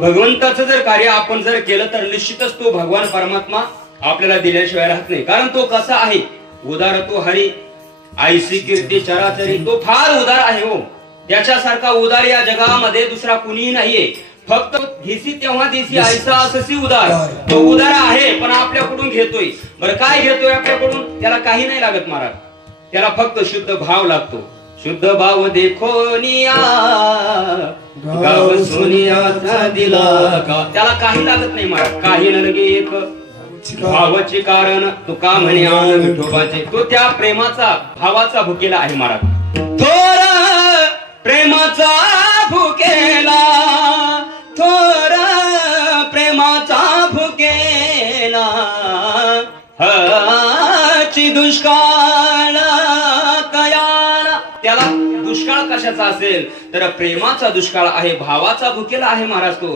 भगवंताचं जर कार्य आपण जर केलं तर निश्चितच तो भगवान परमात्मा आपल्याला दिल्याशिवाय राहत नाही. कारण तो कसा आहे, उदार तो हरी आईसी कीर्ती चराचरी, तो फार उदार आहे हो. त्याच्यासारखा उदार या जगामध्ये दुसरा कुणीही नाहीये. फक्त घेसी तेव्हा देसी आईसा अससी उदार. तो उदार आहे पण आपल्याकडून घेतोय. बरं काय घेतोय आपल्याकडून? त्याला काही नाही लागत महाराज, त्याला फक्त शुद्ध भाव लागतो. शुद्ध भाव देखोनिया गाव सोनियाचा दिला का, त्याला काही लागत नाही महाराज. काही नलगे एक भावाचे कारण तुका म्हणे आन विठोबाचे. तो त्या प्रेमाचा भावाचा भुकेला आहे महाराज. थोर प्रेमाचा भुकेला, थोर प्रेमाचा भुकेला, हाची दुष्काळ कयाला. त्याला दुष्काळ कशाचा असेल तर प्रेमाचा दुष्काळ आहे, भावाचा भुकेला आहे महाराज तो.